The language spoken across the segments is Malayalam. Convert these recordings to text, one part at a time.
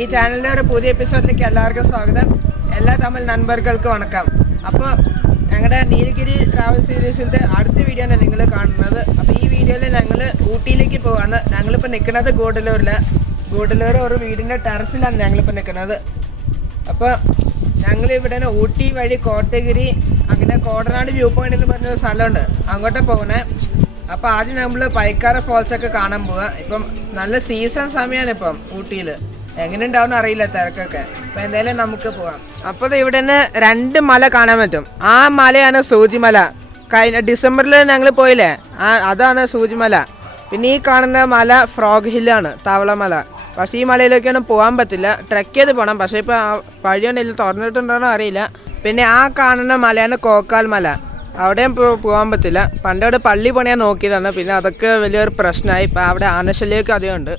ഈ ചാനലിലെ ഒരു പുതിയ എപ്പിസോഡിലേക്ക് എല്ലാവർക്കും സ്വാഗതം. എല്ലാ തമിഴ് നண்பர்களுக்கு വണക്കം. അപ്പോൾ ഞങ്ങളുടെ നീലഗിരി ട്രാവൽ സീരീസിൻ്റെ അടുത്ത വീഡിയോ ആണ് നിങ്ങൾ കാണുന്നത്. അപ്പോൾ ഈ വീഡിയോയിൽ ഞങ്ങൾ ഊട്ടിയിലേക്ക് പോകാണ്. ഞങ്ങളിപ്പോൾ നിൽക്കുന്നത് ഗൂഡല്ലൂർ ഒരു വീടിൻ്റെ ടെറസിലാണ് ഞങ്ങളിപ്പോൾ നിൽക്കുന്നത്. അപ്പോൾ ഞങ്ങളിവിടെ ഊട്ടി വഴി കോട്ടഗിരി അങ്ങനെ കോടനാട് വ്യൂ പോയിന്റ് എന്ന് പറഞ്ഞൊരു സ്ഥലമുണ്ട്, അങ്ങോട്ട് പോകണേ. അപ്പോൾ ആദ്യം നമ്മൾ പൈക്കാര ഫോൾസൊക്കെ കാണാൻ പോവുക. ഇപ്പം നല്ല സീസൺ സമയമാണ് ഇപ്പം ഊട്ടിയിൽ. എങ്ങനെ ഉണ്ടാവും അറിയില്ല തിരക്കൊക്കെ. അപ്പം എന്തായാലും നമുക്ക് പോവാം. അപ്പോൾ ഇവിടെ നിന്ന് 2 മല കാണാൻ പറ്റും. ആ മലയാണ് സൂചിമല. കഴിഞ്ഞ ഡിസംബറിൽ ഞങ്ങൾ പോയില്ലേ, അതാണ് സൂചിമല. പിന്നെ ഈ കാണുന്ന മല ഫ്രോഗ് ഹില്ലാണ്, തവളമല. പക്ഷേ ഈ മലയിലേക്കൊന്നും പോകാൻ പറ്റില്ല, ട്രെക്ക് ചെയ്ത് പോകണം. പക്ഷേ ഇപ്പോൾ വഴിയൊന്നും ഇല്ല, തുറന്നിട്ടുണ്ടോയെന്ന് അറിയില്ല. പിന്നെ ആ കാണുന്ന മലയാണ് കോക്കാൽ മല, അവിടെയും പോകാൻ പറ്റില്ല. പണ്ടവിടെ പള്ളി പണിയാൻ നോക്കിയതാണ്, പിന്നെ അതൊക്കെ വലിയൊരു പ്രശ്നമായി. ഇപ്പം അവിടെ ആനശല്യമൊക്കെ അധികം ഉണ്ട്.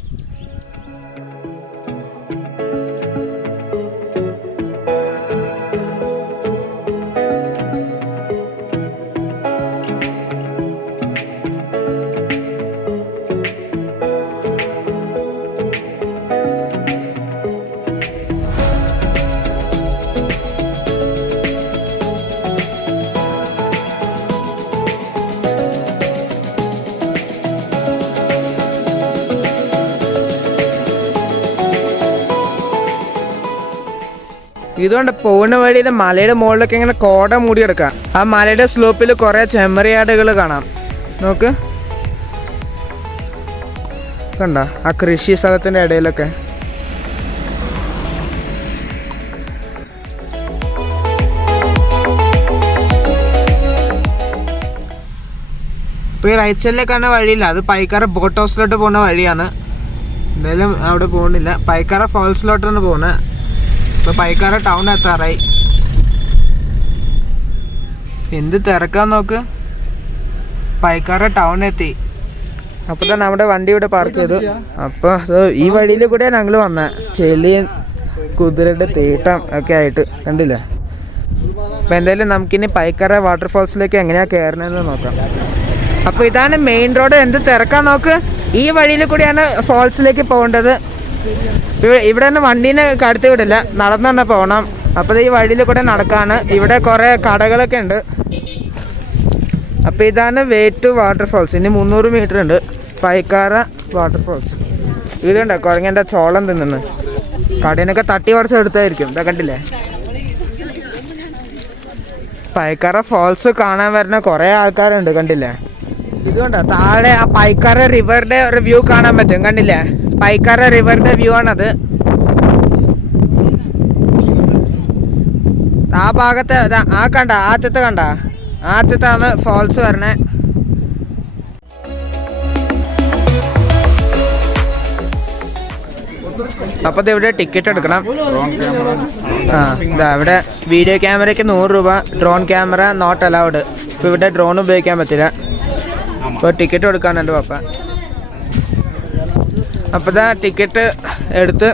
ഇതുകൊണ്ട് പോകുന്ന വഴിയിൽ മലയുടെ മുകളിലൊക്കെ ഇങ്ങനെ കോട മൂടി കിടക്കാം. ആ മലയുടെ സ്ലോപ്പിൽ കുറേ ചെമ്മരിയാടുകൾ കാണാം. നോക്ക്, കണ്ട ആ കൃഷി സ്ഥലത്തിൻ്റെ ഇടയിലൊക്കെ. ഇപ്പോൾ ഈ റൈറ്റ് സൈഡിലേക്ക് കാണുന്ന വഴിയില്ല, അത് പൈക്കാര ബോട്ട് ഹൗസിലോട്ട് പോകുന്ന വഴിയാണ്. എന്തായാലും അവിടെ പോകുന്നില്ല, പൈക്കാര ഫോൾസിലോട്ടാണ് പോകുന്നത്. ഇപ്പോൾ പൈക്കാര ടൗൺ എത്താറായി. എന്ത് തിരക്കാൻ നോക്ക്, പൈക്കാര ടൗൺ എത്തി. അപ്പോൾ തന്നെ നമ്മുടെ വണ്ടി ഇവിടെ പാർക്ക് ചെയ്തു. അപ്പോൾ ഈ വഴിയിൽ കൂടെ ഞങ്ങൾ വന്ന ചെളിയും കുതിരയുടെ തീട്ടം ഒക്കെ ആയിട്ട് കണ്ടില്ലേ. അപ്പോൾ എന്തായാലും നമുക്കിനി പൈക്കാര വാട്ടർഫോൾസിലേക്ക് എങ്ങനെയാണ് കയറണമെന്ന് നോക്കാം. അപ്പോൾ ഇതാണ് മെയിൻ റോഡ്. എന്ത് തിരക്കാൻ നോക്ക്. ഈ വഴിയിൽ കൂടിയാണ് ഫോൾസിലേക്ക് പോകേണ്ടത്. ഇവിടെ തന്നെ വണ്ടീനെ കടത്തി വിടില്ല, നടന്നു തന്നെ പോകണം. അപ്പോൾ ഈ വഴിയിൽ കൂടെ നടക്കാണ്. ഇവിടെ കുറേ കടകളൊക്കെ ഉണ്ട്. അപ്പോൾ ഇതാണ് വേ ടു വാട്ടർഫോൾസ്. ഇനി 300 മീറ്റർ ഉണ്ട് പൈക്കാര വാട്ടർഫോൾസ്. ഇതുണ്ട് കുരങ്ങൻ്റെ ചോളം തിന്നുന്നു. കടയിനൊക്കെ തട്ടി പറിച്ച് എടുത്തായിരിക്കും. ഇതാ കണ്ടില്ലേ. പൈക്കാര ഫോൾസ് കാണാൻ വരുന്ന കുറേ ആൾക്കാരുണ്ട്, കണ്ടില്ലേ. ഇതുകൊണ്ട് താഴെ ആ പൈക്കാര റിവറിൻ്റെ ഒരു വ്യൂ കാണാൻ പറ്റും, കണ്ടില്ലേ. പൈക്കാര റിവറിൻ്റെ വ്യൂ ആണത്. ആ ഭാഗത്ത് ആ കണ്ട ആദ്യത്താണ് ഫോൾസ് വരണേ. അപ്പോൾ ഇവിടെ ടിക്കറ്റ് എടുക്കണം. ഇതാ ഇവിടെ വീഡിയോ ക്യാമറയ്ക്ക് 100 രൂപ, ഡ്രോൺ ക്യാമറ നോട്ട് അലൗഡ്. ഇപ്പോൾ ഇവിടെ ഡ്രോൺ ഉപയോഗിക്കാൻ പറ്റില്ല. അപ്പോൾ ടിക്കറ്റ് കൊടുക്കാനുണ്ട് പാപ്പ. അപ്പോൾ ഇതാ ടിക്കറ്റ് എടുത്ത്.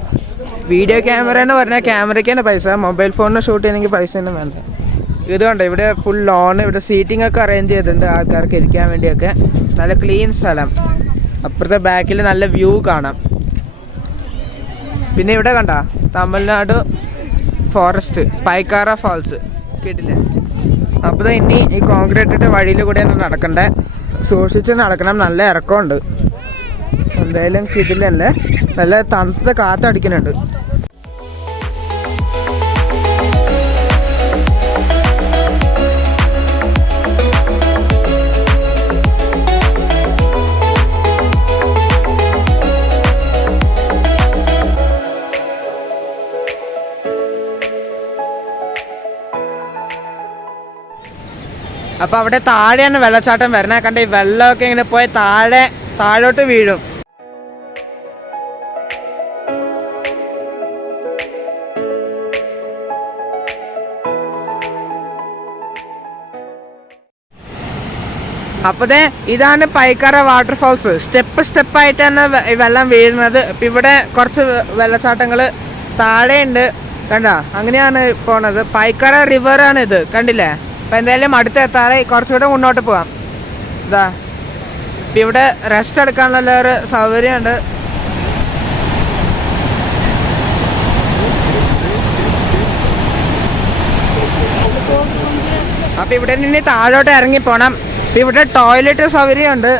വീഡിയോ ക്യാമറ എന്ന് പറഞ്ഞാൽ ക്യാമറയ്ക്കാണ് പൈസ, മൊബൈൽ ഫോണിന് ഷൂട്ട് ചെയ്യണമെങ്കിൽ പൈസ ഒന്നും വേണ്ട. ഇതുകൊണ്ട് ഇവിടെ ഫുൾ ലോൺ, ഇവിടെ സീറ്റിംഗ് ഒക്കെ അറേഞ്ച് ചെയ്തിട്ടുണ്ട് ആൾക്കാർക്ക് ഇരിക്കാൻ വേണ്ടിയൊക്കെ. നല്ല ക്ലീൻ സ്ഥലം. അപ്പുറത്തെ ബാക്കിൽ നല്ല വ്യൂ കാണാം. പിന്നെ ഇവിടെ കണ്ട തമിഴ്നാട് ഫോറസ്റ്റ് പൈക്കാര ഫോൾസ് കേട്ടില്ലേ. അപ്പോൾ ഇനി ഈ കോൺക്രീറ്റ് വഴിയിൽ കൂടെയാണ് നടക്കണ്ടേ. സൂക്ഷിച്ച് നടക്കണം, നല്ല ഇറക്കമുണ്ട്. എന്തായാലും കിടിലല്ലേ, നല്ല തണുത്ത കാറ്റടിക്കുന്നുണ്ട്. അപ്പോൾ അവിടെ താഴെയാണ് വെള്ളച്ചാട്ടം വരണേ. കണ്ട ഈ വെള്ളമൊക്കെ ഇങ്ങനെ പോയി താഴോട്ട് വീഴും. അപ്പോൾ ഇതാണ് പൈക്കാര വാട്ടർഫോൾസ്. സ്റ്റെപ്പായിട്ടാണ് വെള്ളം വീഴുന്നത്. ഇപ്പം ഇവിടെ കുറച്ച് വെള്ളച്ചാട്ടങ്ങൾ താഴെയുണ്ട്, കണ്ട. അങ്ങനെയാണ് പോണത്. പൈക്കാര റിവറാണ് ഇത്, കണ്ടില്ലേ. അപ്പം എന്തായാലും അടുത്തെത്താതെ കുറച്ചുകൂടെ മുന്നോട്ട് പോകാം. ഇതാ ഇപ്പം ഇവിടെ റെസ്റ്റ് എടുക്കാനുള്ള ഒരു സൗകര്യമുണ്ട്. അപ്പോൾ ഇവിടെ നിന്ന് താഴോട്ട് ഇറങ്ങി പോകണം. ഇവിടെ ടോയ്ലറ്റ് സൗകര്യമുണ്ട്.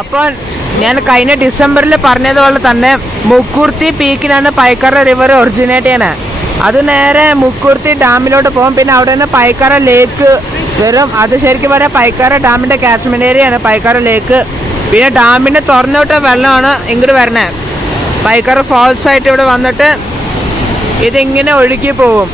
അപ്പോൾ ഞാൻ കഴിഞ്ഞ ഡിസംബറിൽ പറഞ്ഞതുപോലെ തന്നെ മുക്കൂർത്തി പീക്കിനാണ് പൈക്കറ റിവർ ഒറിജിനേറ്റ് ചെയ്യണത്. അത് നേരെ മുക്കൂർത്തി ഡാമിലോട്ട് പോകും. പിന്നെ അവിടെ നിന്ന് പൈക്കറ ലേക്ക് വരും. അത് ശരിക്കും പറയാം പൈക്കറ ഡാമിൻ്റെ കാച്ച്മെൻറ്റ് ഏരിയയാണ് പൈക്കറ ലേക്ക്. പിന്നെ ഡാമിൻ്റെ തുറന്നുവിട്ട വെള്ളമാണ് ഇങ്ങോട്ട് വരണേ. പൈക്കറ ഫാൾസ് ആയിട്ട് ഇവിടെ വന്നിട്ട് ഇതിങ്ങനെ ഒഴുകി പോകും.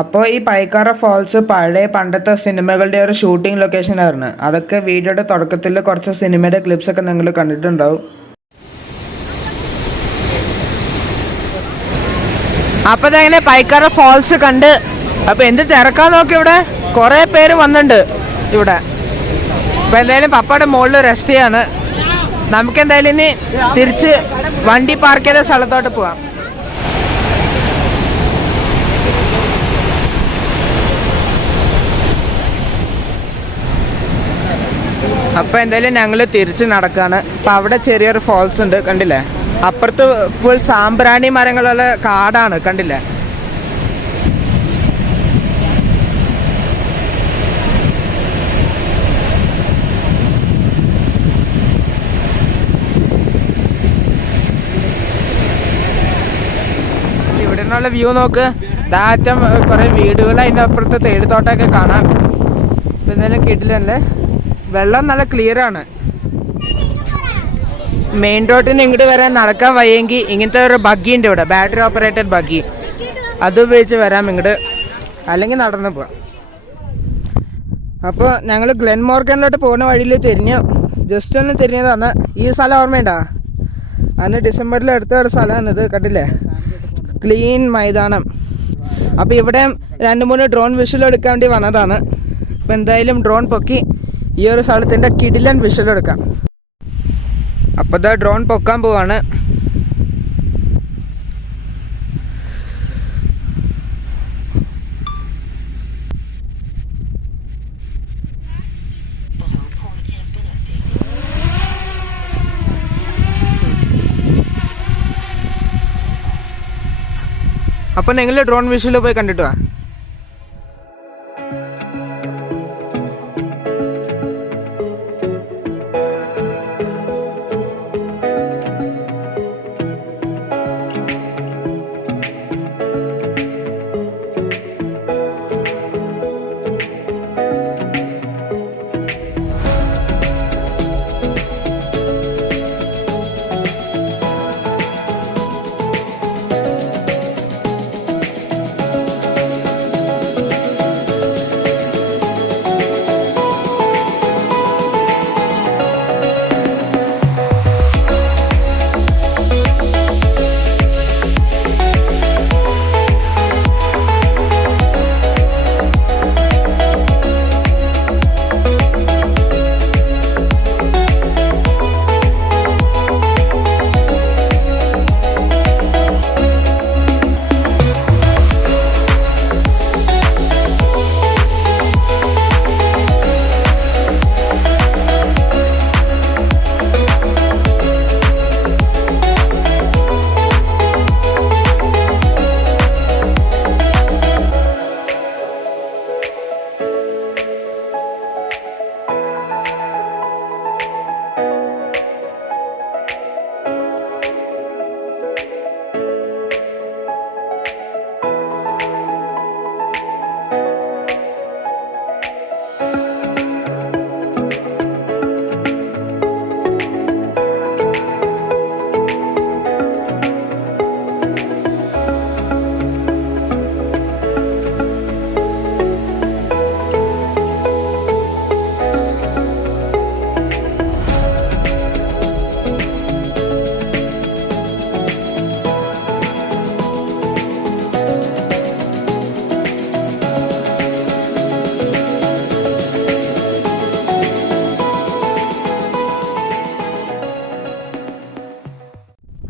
അപ്പോൾ ഈ പൈക്കാറ ഫാൾസ് പഴയ പണ്ടത്തെ സിനിമകളുടെ ഒരു ഷൂട്ടിംഗ് ലൊക്കേഷനായിരുന്നു. അതൊക്കെ വീഡിയോയുടെ തുടക്കത്തിൽ കുറച്ച് സിനിമയുടെ ക്ലിപ്സൊക്കെ നിങ്ങൾ കണ്ടിട്ടുണ്ടാവും. അപ്പോൾ ഇതങ്ങനെ പൈക്കാറ ഫാൾസ് കണ്ട് അപ്പോൾ എന്ത് തിരക്കാൻ നോക്കി ഇവിടെ കുറേ പേര് വന്നിട്ടുണ്ട് ഇവിടെ. അപ്പോൾ എന്തായാലും പപ്പയുടെ മുകളിൽ റെസ്റ്റ് ചെയ്യാണ്. നമുക്കെന്തായാലും ഇനി തിരിച്ച് വണ്ടി പാർക്ക് ചെയ്ത സ്ഥലത്തോട്ട് പോവാം. അപ്പോൾ എന്തായാലും ഞങ്ങൾ തിരിച്ച് നടക്കുകയാണ്. അപ്പോൾ അവിടെ ചെറിയൊരു ഫോൾസ് ഉണ്ട് കണ്ടില്ലേ. അപ്പുറത്ത് ഫുൾ സാമ്പ്രാണി മരങ്ങളുള്ള കാടാണ് കണ്ടില്ലേ. ഇവിടെ നിന്നുള്ള വ്യൂ നോക്ക്. ദാറ്റം കുറേ വീടുകൾ അതിൻ്റെ അപ്പുറത്ത് തേയിലത്തോട്ടമൊക്കെ കാണാം. ഇപ്പം എന്തായാലും കിട്ടില്ലല്ലേ. വെള്ളം നല്ല ക്ലിയർ ആണ്. മെയിൻ റോഡിന് ഇങ്ങോട്ട് വരാൻ നടക്കാൻ വയ്യെങ്കിൽ ഇങ്ങനത്തെ ഒരു ബഗ്ഗി ഉണ്ട് ഇവിടെ, ബാറ്ററി ഓപ്പറേറ്റഡ് ബഗ്ഗി. അത് ഉപയോഗിച്ച് വരാം ഇങ്ങോട്ട്, അല്ലെങ്കിൽ നടന്നു പോവാം. അപ്പോൾ ഞങ്ങൾ ഗ്ലെൻമോർഗനിലോട്ട് പോകുന്ന വഴിയിൽ തിരിഞ്ഞു. ജസ്റ്റ് ഒന്ന് തിരിഞ്ഞതാണ്. ഈ സ്ഥലം ഓർമ്മയുണ്ടോ? അന്ന് ഡിസംബറിൽ എടുത്ത ഒരു സ്ഥലമാണ് ഇത് കണ്ടില്ലേ, ക്ലീൻ മൈതാനം. അപ്പോൾ ഇവിടെ 2-3 ഡ്രോൺ വിഷ്വൽ എടുക്കാൻ വേണ്ടി വന്നതാണ്. അപ്പോൾ എന്തായാലും ഡ്രോൺ പൊക്കി ഈ ഒരു സ്ഥലത്തിൻ്റെ കിടിലൻ വിഷ്വൽ എടുക്കാം. അപ്പോൾ ഇതാ ഡ്രോൺ പൊക്കാൻ പോവാണ്. അപ്പോൾ നിങ്ങൾ ഡ്രോൺ വിഷ്വൽ പോയി കണ്ടിട്ട് വാ.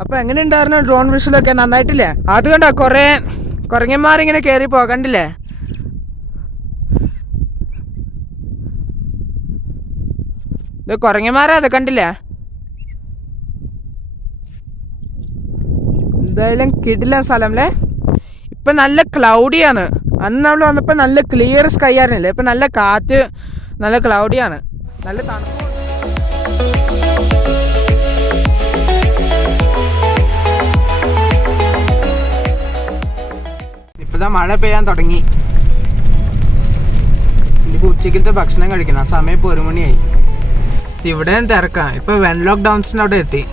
അപ്പോൾ എങ്ങനെ ഉണ്ടായിരുന്നു ഡ്രോൺ വിഷലൊക്കെ? നന്നായിട്ടില്ലേ? അത് കണ്ടോ കുറേ കുരങ്ങന്മാരിങ്ങനെ കയറി പോകണ്ടില്ലേ? ഇത് കുരങ്ങന്മാരാ, അത് കണ്ടില്ലേ? എന്തായാലും കിടിലൻ സ്ഥലം അല്ലേ? ഇപ്പം നല്ല ക്ലൗഡിയാണ്. അന്ന് നമ്മൾ വന്നപ്പോൾ നല്ല ക്ലിയർ സ്കൈ ആയിരുന്നില്ലേ? ഇപ്പം നല്ല കാറ്റ്, നല്ല ക്ലൗഡിയാണ്, നല്ല തണുപ്പ്. ഇപ്പോഴാ മഴ പെയ്യാൻ തുടങ്ങി. എനിക്ക് ഉച്ചക്കലത്തെ ഭക്ഷണം കഴിക്കണം. സമയം ഇപ്പോൾ 1 മണിയായി. ഇവിടെ തിരക്കാം. ഇപ്പോൾ വെൻലോക്ക് ഡൗൺസിൻ്റെ അവിടെ എത്തി.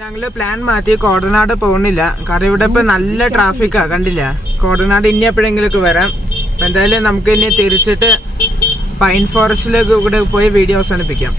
ഞങ്ങൾ പ്ലാൻ മാറ്റി കോടനാട് പോകുന്നില്ല. കാരണം ഇവിടെ ഇപ്പം നല്ല ട്രാഫിക്കാണ്, കണ്ടില്ല? കോടനാട് ഇനി എപ്പോഴെങ്കിലുമൊക്കെ വരാം. എന്തായാലും നമുക്ക് ഇനി തിരിച്ചിട്ട് പൈൻ ഫോറസ്റ്റിലേക്ക് കൂടെ പോയി വീഡിയോ അവസാനിപ്പിക്കാം.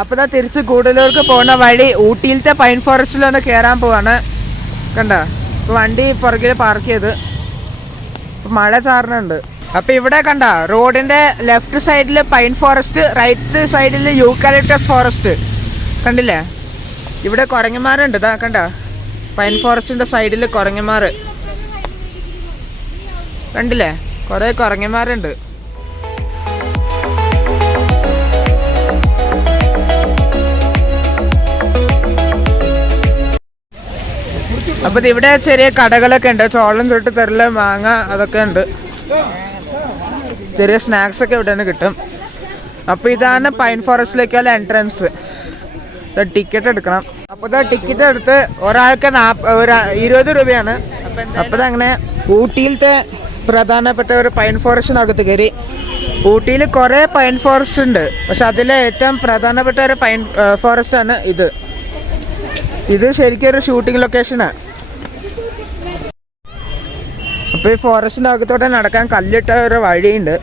അപ്പോൾ തിരിച്ച് കൂടുതലൂർക്ക് പോകുന്ന വഴി ഊട്ടിയിലത്തെ പൈൻ ഫോറസ്റ്റിലൊന്ന് കയറാൻ പോവാണ്. കണ്ടോ? ഇപ്പോൾ വണ്ടി പുറകിൽ പാർക്ക് ചെയ്ത്. ഇപ്പോൾ മഴ ചാറുന്നുണ്ട്. അപ്പോൾ ഇവിടെ കണ്ട റോഡിൻ്റെ ലെഫ്റ്റ് സൈഡിൽ പൈൻ ഫോറസ്റ്റ്, റൈറ്റ് സൈഡിൽ യൂക്കാലിപ്റ്റസ് ഫോറസ്റ്റ്. കണ്ടില്ലേ? ഇവിടെ കുരങ്ങന്മാരുണ്ട്. ഇതാ കണ്ട, പൈൻ ഫോറസ്റ്റിൻ്റെ സൈഡിൽ കുരങ്ങന്മാർ കണ്ടില്ലേ? കുറേ കുരങ്ങന്മാരുണ്ട്. അപ്പോൾ ഇവിടെ ചെറിയ കടകളൊക്കെ ഉണ്ട്. ചോളം ചുട്ട് തെരല്, മാങ്ങ, അതൊക്കെ ഉണ്ട്. ചെറിയ സ്നാക്സ് ഒക്കെ ഇവിടെ നിന്ന് കിട്ടും. അപ്പോൾ ഇതാണ് പൈൻ ഫോറസ്റ്റിലേക്കുള്ള എൻട്രൻസ്. ടിക്കറ്റ് എടുക്കണം. അപ്പോൾ ടിക്കറ്റ് എടുത്ത് ഒരാൾക്ക് 20 രൂപയാണ്. അപ്പോൾ അങ്ങനെ ഊട്ടിയിലത്തെ പ്രധാനപ്പെട്ട ഒരു പൈൻ ഫോറസ്റ്റിനകത്ത് കയറി. ഊട്ടിയിൽ കുറേ പൈൻ ഫോറസ്റ്റ് ഉണ്ട്, പക്ഷെ അതിലെ ഏറ്റവും പ്രധാനപ്പെട്ട ഒരു പൈൻ ഫോറസ്റ്റാണ് ഇത്. ഇത് ശരിക്കും ഒരു ഷൂട്ടിംഗ് ലൊക്കേഷനാണ്. അപ്പോൾ ഈ ഫോറസ്റ്റിൻ്റെ അകത്തോടെ നടക്കാൻ കല്ലിട്ട ഒരു വഴിയുണ്ട്.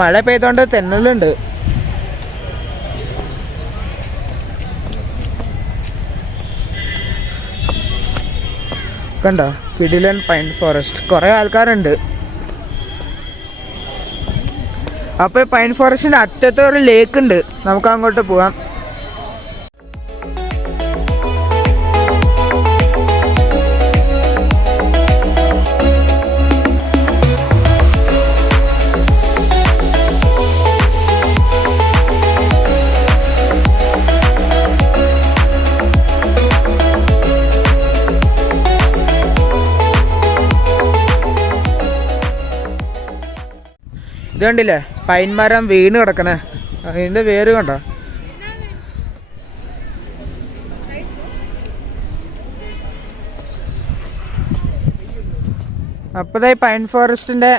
മഴ പെയ്തുകൊണ്ട് തെന്നലുണ്ട്. കണ്ടോ? കിടിലൻ പൈൻ ഫോറസ്റ്റ്. കുറേ ആൾക്കാരുണ്ട്. അപ്പോൾ പൈൻ ഫോറസ്റ്റിൻ്റെ അറ്റത്ത് ഒരു ലേക്ക് ഉണ്ട്. നമുക്ക് അങ്ങോട്ട് പോകാം. ഇത് കണ്ടില്ലേ? പൈൻ മരം വീണ് കിടക്കണേ. അതിൻ്റെ വേര് കണ്ടോ? അപ്പോൾ ഈ പൈൻ ഫോറസ്റ്റിൻ്റെ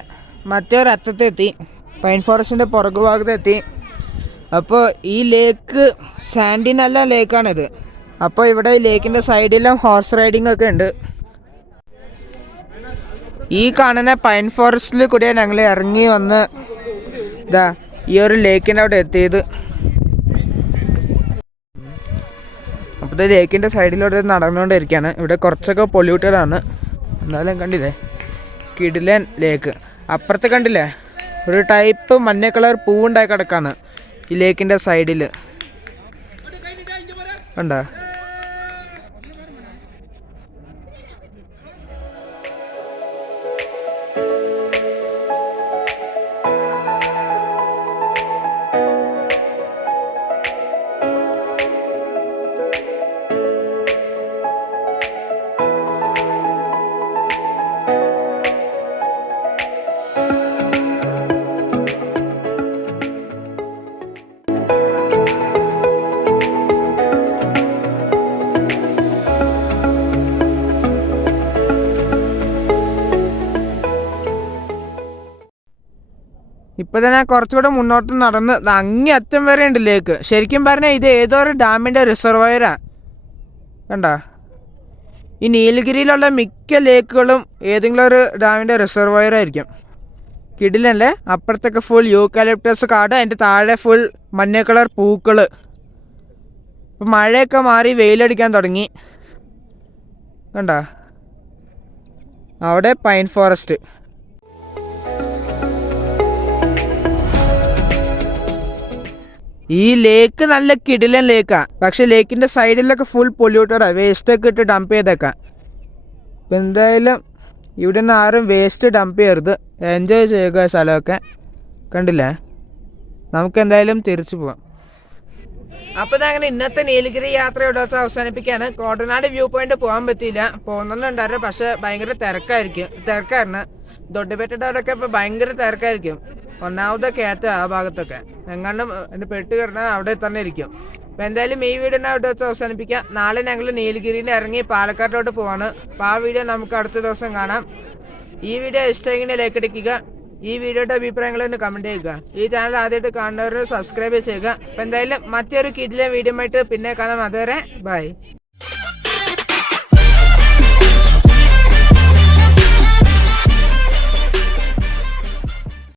മറ്റൊരറ്റത്തെത്തി. പൈൻ ഫോറസ്റ്റിൻ്റെ പുറകുഭാഗത്തെത്തി. അപ്പോൾ ഈ ലേക്ക് സാൻഡിനല്ല ലേക്കാണിത്. അപ്പോൾ ഇവിടെ ഈ ലേക്കിൻ്റെ സൈഡിലും ഹോഴ്സ് റൈഡിംഗ് ഒക്കെ ഉണ്ട്. ഈ കാണുന്ന പൈൻ ഫോറസ്റ്റിൽ കൂടിയാണ് ഞങ്ങൾ ഇറങ്ങി വന്ന് ഇതാ ഈ ഒരു ലേക്കിൻ്റെ അവിടെ എത്തിയത്. അപ്പോൾ ഇത് ലേക്കിൻ്റെ സൈഡിലൂടെ നടന്നുകൊണ്ടിരിക്കുകയാണ്. ഇവിടെ കുറച്ചൊക്കെ പൊല്യൂട്ടഡാണ്. എന്നാലും കണ്ടില്ലേ? കിടിലൻ ലേക്ക്. അപ്പുറത്ത് കണ്ടില്ലേ? ഒരു ടൈപ്പ് മഞ്ഞ കളർ പൂവുണ്ടായി കിടക്കാണ് ഈ ലേക്കിൻ്റെ സൈഡിൽ. കണ്ടോ? ഇപ്പോൾ തന്നെ കുറച്ചുകൂടെ മുന്നോട്ട് നടന്ന് അങ്ങേ അറ്റം വരെ ഉണ്ട് ലേക്ക്. ശരിക്കും പറഞ്ഞാൽ ഇത് ഏതോ ഒരു ഡാമിൻ്റെ റിസർവോയറാണ്. കണ്ടോ? ഈ നീലഗിരിയിലുള്ള മിക്ക ലേക്കുകളും ഏതെങ്കിലും ഒരു ഡാമിൻ്റെ റിസർവോയറായിരിക്കും. കിടിലല്ലേ? അപ്പുറത്തൊക്കെ ഫുൾ യൂക്കാലിപ്റ്റസ് കാട്, അതിൻ്റെ താഴെ ഫുൾ മഞ്ഞ കളർ പൂക്കൾ. ഇപ്പം മഴയൊക്കെ മാറി വെയിലടിക്കാൻ തുടങ്ങി. കണ്ടോ? അവിടെ പൈൻ ഫോറസ്റ്റ്. ഈ ലേക്ക് നല്ല കിടിലൻ ലേക്കാണ്. പക്ഷെ ലേക്കിൻ്റെ സൈഡിലൊക്കെ ഫുൾ പൊല്യൂട്ടഡാണ്. വേസ്റ്റൊക്കെ ഇട്ട് ഡംപ് ചെയ്തേക്കാം. ഇപ്പം എന്തായാലും ഇവിടെ നിന്ന് ആരും വേസ്റ്റ് ഡംപ് ചെയ്യരുത്. എൻജോയ് ചെയ്യുക സ്ഥലമൊക്കെ. കണ്ടില്ലേ? നമുക്ക് എന്തായാലും തിരിച്ചു പോവാം. അപ്പോൾ അങ്ങനെ ഇന്നത്തെ നീലഗിരി യാത്ര ഇവിടെ വെച്ച് അവസാനിപ്പിക്കുകയാണ്. കോട്ടനാട് വ്യൂ പോയിന്റ് പോകാൻ പറ്റിയില്ല. പോകുന്നുണ്ടായിരുന്നു, പക്ഷെ ഭയങ്കര തിരക്കായിരുന്നു. ദൊഡ്ഡിപെട്ടിട്ടവരൊക്കെ ഇപ്പോൾ ഭയങ്കര തിരക്കായിരിക്കും. ഒന്നാമത്തെ കയറ്റ ആ ഭാഗത്തൊക്കെ എങ്ങാണ്ടും എൻ്റെ പെട്ട് കിടന്നാൽ അവിടെ തന്നെ ഇരിക്കും. അപ്പോൾ എന്തായാലും ഈ വീഡിയോ അവിടെ വെച്ച് അവസാനിപ്പിക്കാം. നാളെ ഞങ്ങൾ നീലഗിരിയിൽ ഇറങ്ങി പാലക്കാട്ടിലോട്ട് പോവാണ്. അപ്പോൾ ആ വീഡിയോ നമുക്ക് അടുത്ത ദിവസം കാണാം. ഈ വീഡിയോ ഇഷ്ടമെങ്കിൽ ലൈക്ക് അടിക്കുക. ഈ വീഡിയോയുടെ അഭിപ്രായങ്ങളൊന്ന് കമൻറ്റ് ചെയ്യുക. ഈ ചാനൽ ആദ്യമായിട്ട് കാണുന്നവർ സബ്സ്ക്രൈബ് ചെയ്യുക. അപ്പോൾ എന്തായാലും മറ്റൊരു കിടിലൻ വീഡിയോ ആയിട്ട് പിന്നെ കാണാം. അതുവരെ ബൈ.